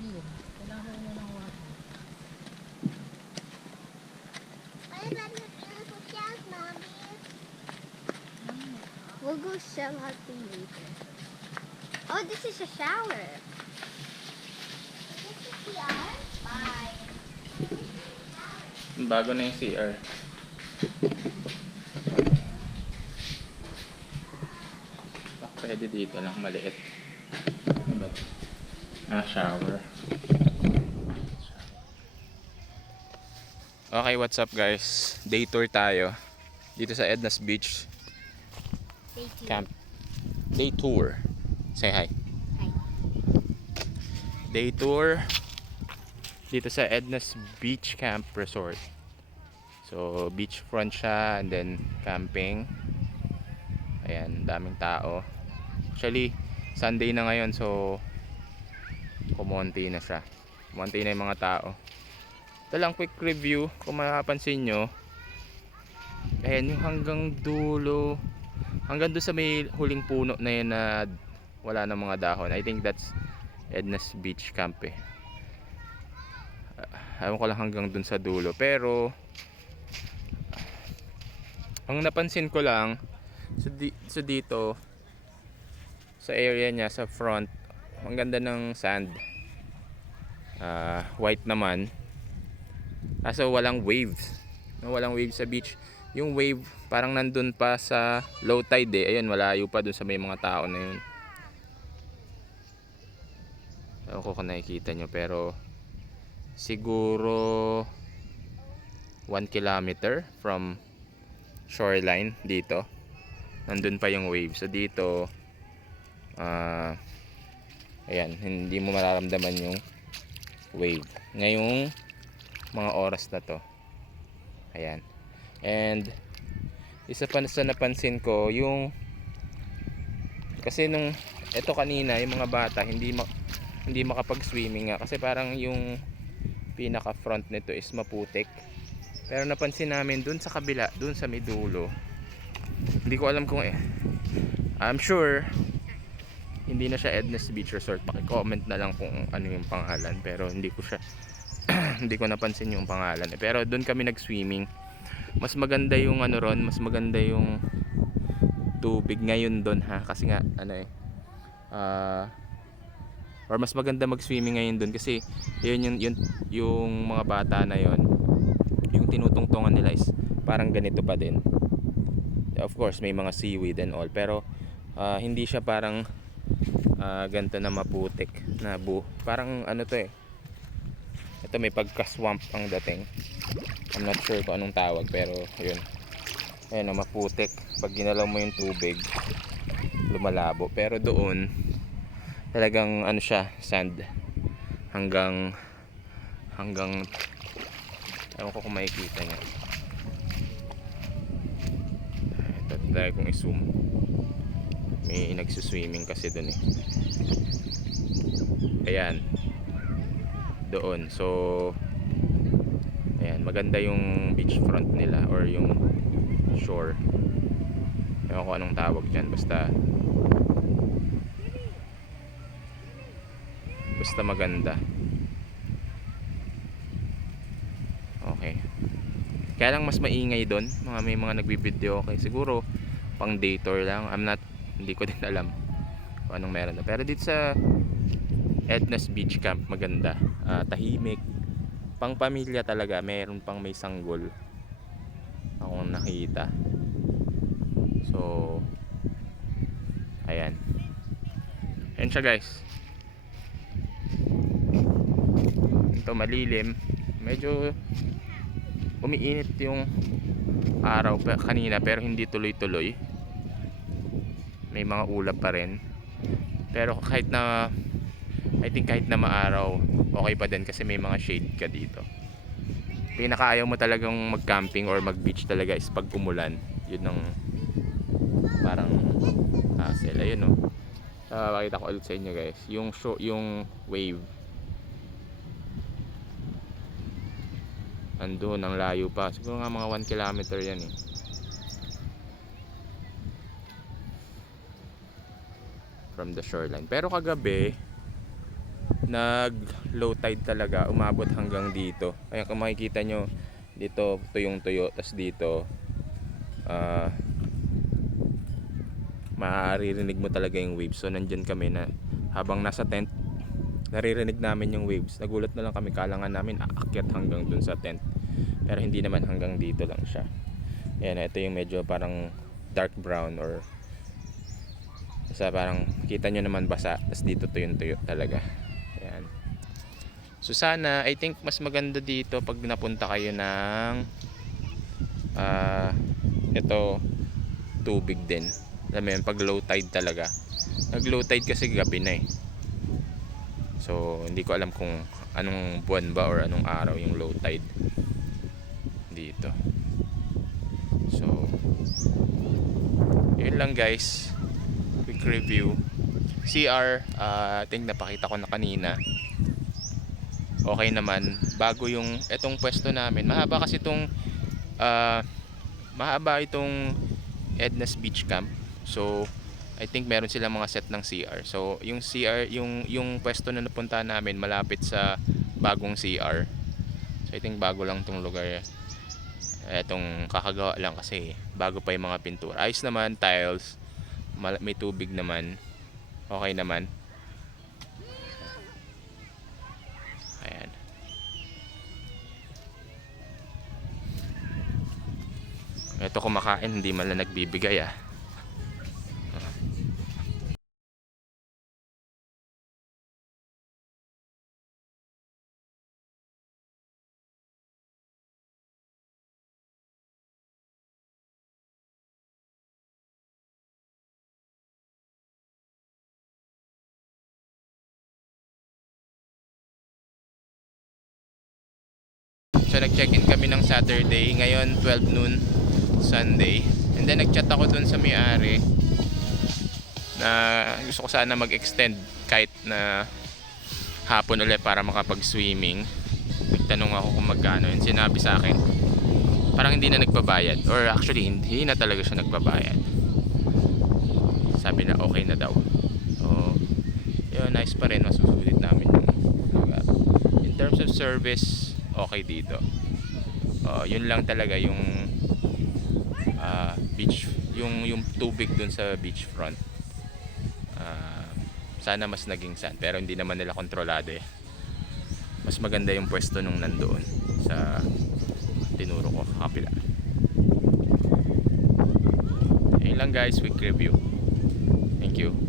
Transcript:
din. Kailangan mo ng water. We'll go shell hunting later. Oh, this is a shower. This is the art? Bye. Bago na yung CR. Pwede dito lang, maliit. Shower. Okay, what's up guys? Day tour tayo. Dito sa Edna's Beach Camp. Day tour. Say hi. Hi. Day tour dito sa Edna's Beach Camp Resort. So, beachfront siya and then camping. Ayan, daming tao. Actually, Sunday na ngayon so kumonti na siya. Kumonti na yung mga tao. Ito lang quick review kung mapapansin nyo. Ayan yung hanggang dulo. Hanggang doon sa may huling puno na yun na wala ng mga dahon. I think that's Edna's Beach Camp eh. Ewan ko lang hanggang dun sa dulo. Pero ang napansin ko lang so dito sa area niya sa front, ang ganda ng sand. White naman. Kaso walang waves. Walang waves sa beach. Yung wave parang nandun pa sa low tide eh. Ayun, malayo pa dun sa may mga tao na yun. Ewan ko kung nakikita nyo pero siguro 1 kilometer from shoreline dito. Nandun pa yung wave. So dito ayan, hindi mo mararamdaman yung wave ngayong mga oras na to. Ayan. And isa pa sa napansin ko yung kasi nung eto kanina yung mga bata hindi makapag-swimming nga kasi parang yung pinaka front nito is maputik. Pero napansin namin dun sa kabila, dun sa may dulo. Hindi ko alam kung I'm sure hindi na siya Edna's Beach Resort. Paki-comment na lang kung ano yung pangalan. Pero hindi ko siya hindi ko napansin yung pangalan eh. Pero doon kami nag-swimming. Mas maganda yung ano ron, mas maganda yung tubig ngayon doon ha. Kasi nga or mas maganda mag-swimming ngayon doon kasi yung mga bata na yon, yung tinutungtungan nila is parang ganito pa din. Of course may mga seaweed and all pero hindi siya parang ganito na maputik na parang ano to eh. Ito may pagka-swamp ang dating. I'm not sure kung anong tawag pero yun. Ayun na maputik. Pag ginalaw mo yung tubig lumalabo. Pero doon talagang ano siya, sand hanggang ewan ko kung makikita niya. Ito tayo kung i-zoom. May nagsuswimming kasi doon eh. Ayan. Doon. So ayan, maganda yung beachfront nila or yung shore. Ewan ko anong tawag dyan. Basta maganda. Okay. Kaya lang mas maingay doon. May mga nagbibideo. Okay, siguro pang day tour lang. Hindi ko din alam kung anong meron na. Pero dito sa Edna's Beach Camp maganda. Tahimik. Pang pamilya talaga. Meron pang may sanggol akong nakita. So ayan. Ayan siya guys. Ito malilim. Medyo umiinit yung araw kanina pero hindi tuloy-tuloy. May mga ulap pa rin. Pero I think kahit na maaraw okay pa din kasi may mga shade ka dito. Pinakaayaw mo talagang mag-camping or mag-beach talaga is pag umulan. Yun ang parang hassle. Ayun no. Pakita ko ulit sa inyo guys. Yung wave. Andun, ang layo pa. Siguro nga mga 1 kilometer yan eh. From the shoreline. Pero kagabi nag low tide talaga, umabot hanggang dito. Kaya kung makikita nyo dito tuyong tuyo, tas dito maririnig mo talaga yung waves. So nandyan kami na habang nasa tent, naririnig namin yung waves. Nagulat na lang kami, kalangan namin aakyat hanggang dun sa tent, pero hindi naman, hanggang dito lang siya. Ayan, ito yung medyo parang dark brown, or basta parang kita nyo naman basa, tas dito tuyong tuyo talaga. Ayan. So sana, I think mas maganda dito pag napunta kayo ng ito, tubig din. Alam mo yun, pag low tide talaga. Nag low tide kasi gabi na eh. So hindi ko alam kung anong buwan ba or anong araw yung low tide dito. So yun lang guys, quick review. CR, I think napakita ko na kanina, okay naman. Bago yung etong pwesto namin, mahaba kasi itong mahaba itong Edna's Beach Camp. So I think meron silang mga set ng CR. So yung CR, yung pwesto na napunta namin malapit sa bagong CR. So I think bago lang tong lugar. Etong kakagawa lang kasi bago pa yung mga pintura. Ayos naman, tiles, may tubig naman, okay naman. Ayan. Ito kumakain, hindi man lang nagbibigay ah. So nag-check-in kami ng Saturday, ngayon 12 noon Sunday. And then nag-chat ako dun sa may-ari na gusto ko sana mag-extend kahit na hapon ulit para makapag-swimming. Nagtanong ako kung magkano, and sinabi sa akin parang hindi na nagbabayad, or actually hindi na talaga siya nagbabayad. Sabi na okay na daw. So yun, nice pa rin, masusulit namin yung lugar. In terms of service, okay dito. Yun lang talaga yung beach, yung tubig dun sa beachfront. Sana mas naging sand, pero hindi naman nila kontrolado eh. Mas maganda yung pwesto nung nandoon sa tinuro ko kapila. Ayun lang guys, quick review. Thank you.